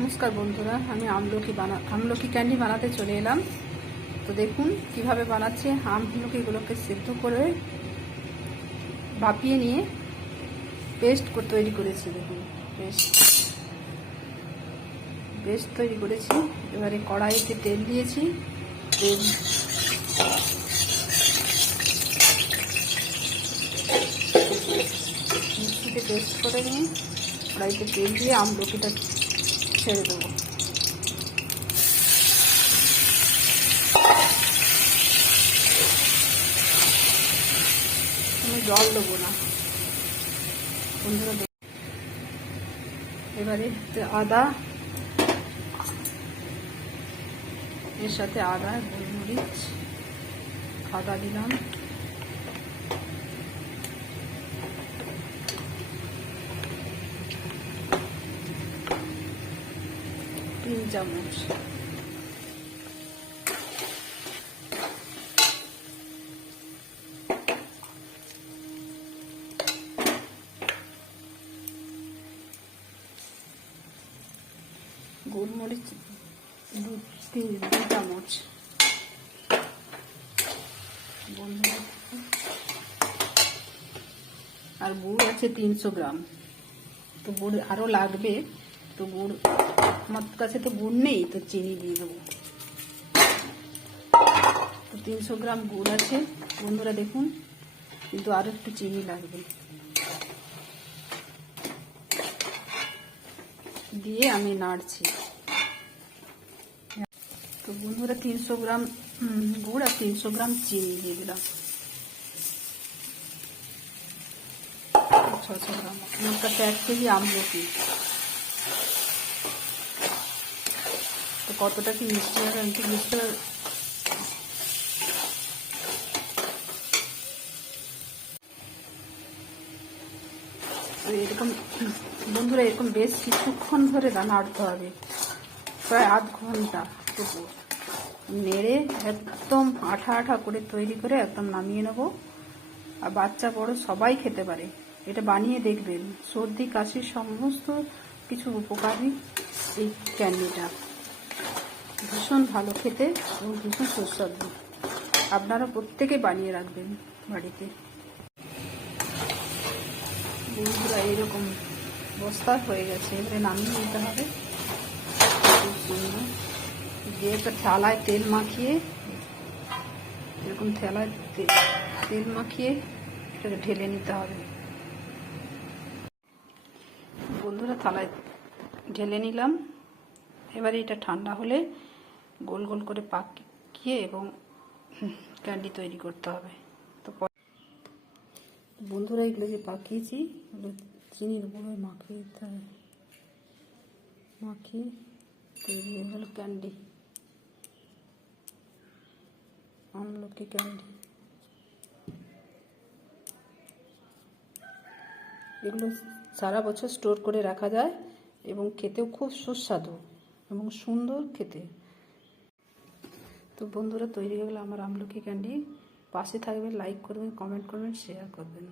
নমস্কার বন্ধুরা, আমি আমলকি ক্যান্ডি বানাতে চলে এলাম। তো দেখুন কিভাবে বানাচ্ছি। আমলকিগুলোকে সিদ্ধ করে ভাপিয়ে নিয়ে পেস্ট তৈরি করেছি। দেখুন পেস্ট তৈরি করেছি। এবারে কড়াইতে তেল দিয়েছি। তেল মিক্সিতে পেস্ট করে নিয়ে কড়াইতে তেল দিয়ে আমলকিটা ছেড়ে দেবো। আমি জল দেবো না বন্ধুরা। এবারে আদা, এর সাথে আদা, গোলমরিচ, আদা দিলাম, তিন চামচ, গোলমরিচ দুই চামচ, আর গুড় আছে 300 গ্রাম। তো গুড় আরও লাগবে, তো গুড় আমার কাছে তো গুড় নেই, তো চিনি দিয়ে দেবো। তো 300 গ্রাম গুড় আছে বন্ধুরা, দেখুন, কিন্তু আরও একটু চিনি লাগবে। দিয়ে আমি নাড়ছি। তো বন্ধুরা 300 গ্রাম গুড় আর 300 গ্রাম চিনি দিয়ে দিলাম। 600 গ্রাম, আমার কাছে 1 কেজি আমলকি। তো কতটা কি মিষ্টি হবে আমি তো বুঝতে পারবো। এরকম বন্ধুরা, এরকম বেশ কিছুক্ষণ ধরে নাড়তে হবে, প্রায় আধ ঘন্টা। টুকু নেড়ে একদম আঠা আঠা করে তৈরি করে একদম নামিয়ে নেবো। আর বাচ্চা বড় সবাই খেতে পারে। এটা বানিয়ে দেখবেন, সর্দি কাশির সমস্ত কিছু উপকারী এই ক্যান্ডিটা। ভীষণ ভালো খেতে এবং ভীষণ সুস্বাদু। আপনারা প্রত্যেকে বানিয়ে রাখবেন বাড়িতে। বন্ধুরা এইরকম বস্তা হয়ে গেছে, এবারে নামিয়ে নিতে হবে। খুব সুন্দর দিয়ে একটা থালায় তেল মাখিয়ে, এরকম থালায় তেল মাখিয়ে এটাকে ঢেলে নিতে হবে। বন্ধুরা থালায় ঢেলে নিলাম। এবারে এটা ঠান্ডা হলে গোল গোল করে পাকিয়ে এবং ক্যান্ডি তৈরি করতে হবে। তো বন্ধুরা এগুলো যে পাকিয়েছি, এগুলো চিনির গুঁড়োয় মাখিয়ে দিতে হবে। মাখিয়ে তৈরি হয়ে গেল ক্যান্ডি, আমলকি ক্যান্ডি। এগুলো সারা বছর স্টোর করে রাখা যায় এবং খেতেও খুব সুস্বাদু এবং সুন্দর খেতে। তো বন্ধুরা তৈরি হয়ে গেল আমার আমলকি ক্যান্ডি। পাশে থাকবেন, লাইক করবেন, কমেন্ট করবেন, শেয়ার করবেন।